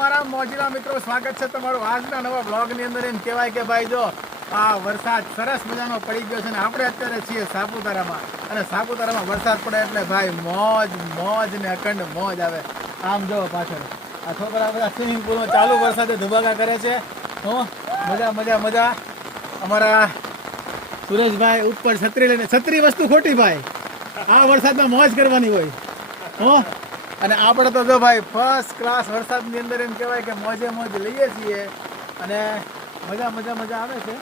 મારા મોજીલા મિત્રો, સ્વાગત છે તમારું આજના નવા બ્લોગની અંદર. એમ કહેવાય કે ભાઈ જો આ વરસાદ સરસ મજાનો પડી ગયો છે ને આપણે અત્યારે છીએ સાપુતારામાં. અને સાપુતારામાં વરસાદ પડે એટલે ભાઈ મોજ મોજ ને અખંડ મોજ આવે. આમ જો પાછળ. આ છોકરા બધા સ્વિમિંગ પુલમાં ચાલુ વરસાદે ધુબાકા કરે છે. હું, મજા મજા મજા. અમારા સુરેશભાઈ ઉપર છત્રી લઈને છત્રી વસ્તુ ખોટી ભાઈ. આ વરસાદમાં મોજ કરવાની હોય. હો અને આપણે તો જો ભાઈ ફર્સ્ટ ક્લાસ વરસાદની અંદર એમ કહેવાય કે મોજે મોજ લઈએ છીએ. અને મજા મજા મજા આવે છે.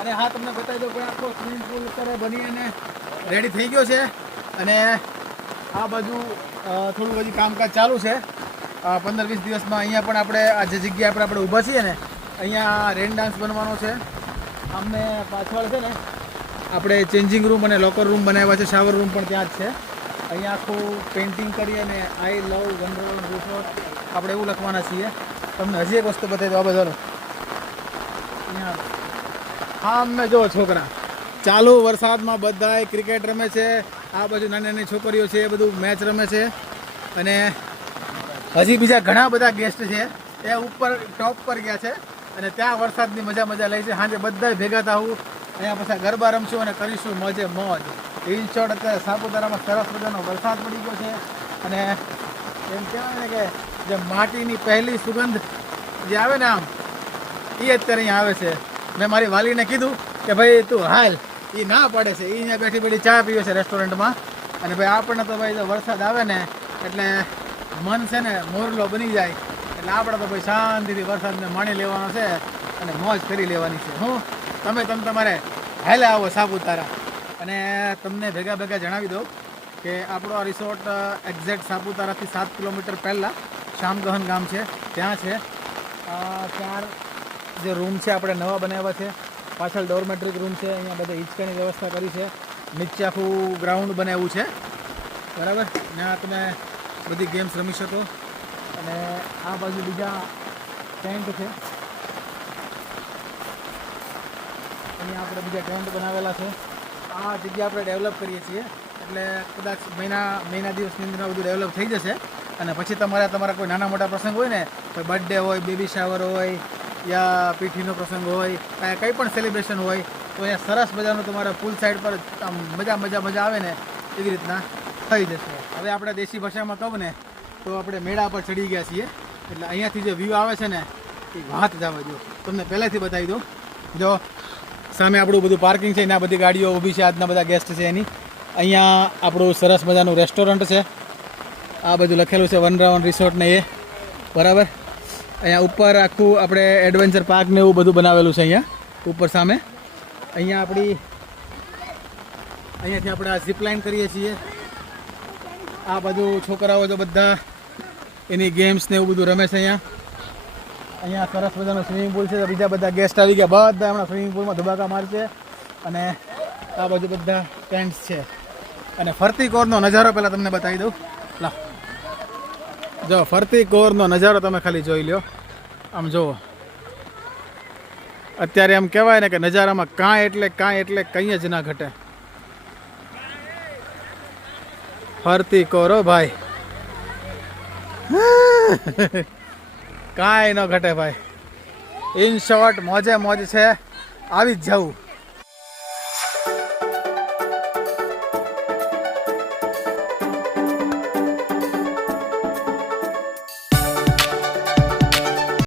અને હા, તમને બતાવી દઉં કે આખો સ્વિમિંગ પુલ અત્યારે બની અને રેડી થઈ ગયો છે. અને આ બાજુ થોડું હજી કામકાજ ચાલુ છે. પંદર, વીસ દિવસમાં અહીંયા પણ આપણે, આ જે જગ્યા પર આપણે ઊભા છીએ ને, અહીંયા રેન ડાન્સ બનવાનો છે. અમને પાછળ છે ને, આપણે ચેન્જિંગ રૂમ અને લોકર રૂમ બનાવ્યા છે શાવર રૂમ પણ ત્યાં જ છે. અહીંયા આખું પેઇન્ટિંગ કરી અને આઈ લવ વનરોલ રિસોર્ટ આપણે એવું લખવાના છીએ. તમને હજી એક વસ્તુ બતાવી દો આ બધા અહીંયા. હા અમને જો છોકરા. ચાલુ વરસાદમાં બધાય ક્રિકેટ રમે છે. આ બાજુ નાની નાની છોકરીઓ છે, એ બધું મેચ રમે છે. અને હજી બીજા ઘણા બધા ગેસ્ટ છે. એ ઉપર ટોપ પર ગયા છે. અને ત્યાં વરસાદની મજા મજા લે છે. સાંજે બધા ભેગા થવું અહીંયા પછી ગરબા રમશું અને કરીશું મોજે મોજ. શોર્ટ અત્યારે સાપુતારામાં સરસ મજાનો વરસાદ પડી ગયો છે. અને એમ કહેવાય ને કે જે માટીની પહેલી સુગંધ જે આવે ને આમ, એ અત્યારે અહીંયા આવે છે. મેં મારી વાલીને કીધું કે ભાઈ તું હાલ એ ના પાડે છે. એ અહીંયા બેઠી બેઠી ચા પીવે છે રેસ્ટોરન્ટમાં. અને ભાઈ આપણને તો ભાઈ જો વરસાદ આવે ને, એટલે મન છે ને મોરલો બની જાય. એટલે આપણે તો ભાઈ શાંતિથી વરસાદને માણી લેવાનો છે. અને મોજ કરી લેવાની છે, હું. તમે તમે તમારે હાલે આવો સાપુતારા. અને તમને ભેગા ભેગા જણાવી દઉં કે આપણો આ રિસોર્ટ એક્ઝેક્ટ સાપુતારાથી સાત કિલોમીટર પહેલાં શ્યામગહન ગામ છે. ત્યાં છે. ચાર જે રૂમ છે, આપણે નવા બનાવ્યા છે. પાછળ ડોરમેટ્રિક રૂમ છે. અહીંયા બધા હિંચકાની વ્યવસ્થા કરી છે. નીચે આખું ગ્રાઉન્ડ બનાવ્યું છે. બરાબર? ત્યાં તમે બધી ગેમ્સ રમી શકો. અને આ બાજુ બીજા ટેન્ટ છે. અહીંયા આપણે બીજા ટેન્ટ બનાવેલા છે. આ જગ્યા આપણે ડેવલપ કરીએ છીએ. એટલે કદાચ મહિના મહિના દિવસની અંદર બધું ડેવલપ થઈ જશે. અને પછી તમારા તમારા કોઈ નાના મોટા પ્રસંગ હોય ને, કોઈ બર્થડે હોય બેબી શાવર હોય, યા પીઠીનો પ્રસંગ હોય કાંઈ કંઈ પણ સેલિબ્રેશન હોય, તો અહીંયા સરસ મજાનું તમારા પુલ સાઈડ પર આમ મજા મજા મજા આવે ને, એવી રીતના થઈ જશે. હવે આપણે દેશી ભાષામાં કહું ને, તો આપણે મેળા પર ચડી ગયા છીએ. એટલે અહીંયાથી જે વ્યૂ આવે છે ને, એ વાત જ આવે જો તમને પહેલેથી બતાવી દઉં. જો સામે આપણું બધું પાર્કિંગ છે એના બધી ગાડીઓ ઊભી છે, આજના બધા ગેસ્ટ છે એની. અહીંયા આપણું સરસ મજાનું રેસ્ટોરન્ટ છે. આ બધું લખેલું છે વન રાઉન્ડ રિસોર્ટ ને એ. બરાબર? અહીંયા ઉપર આખું આપણે એડવેન્ચર પાર્ક ને એવું બધું બનાવેલું છે અહીંયા, ઉપર સામે. અહીંયા આપણી, અહીંયાથી આપણે આ ઝીપલાઇન કરીએ છીએ. આ બધું છોકરાઓ જો બધા એની ગેમ્સ ને એવું બધું રમે છે અહીંયા. અહીંયા સરસ મજાનો સ્વિમિંગ પુલ છે. બીજા બધા ગેસ્ટ આવી ગયા. બધા હમણાં સ્વિમિંગ પુલમાં ધબાકા મારશે. અને આ બાજુ બધા ટેન્ટ્સ છે. અને ફરતી કોરનો નજારો પહેલાં તમને બતાવી દઉં. લા. જો, ફરતી કોરનો નજારો તમે ખાલી જોઈ લ્યો. આમ જુઓ અત્યારે એમ કહેવાય ને કે નજારામાં કાંઈ એટલે કાંઈ એટલે કંઈ જ ના ઘટે. ફરતી કોરો ભાઈ. કાંઈ ન ઘટે ભાઈ. ઇન શોર્ટ મોજે મોજ છે. આવી જ જવું.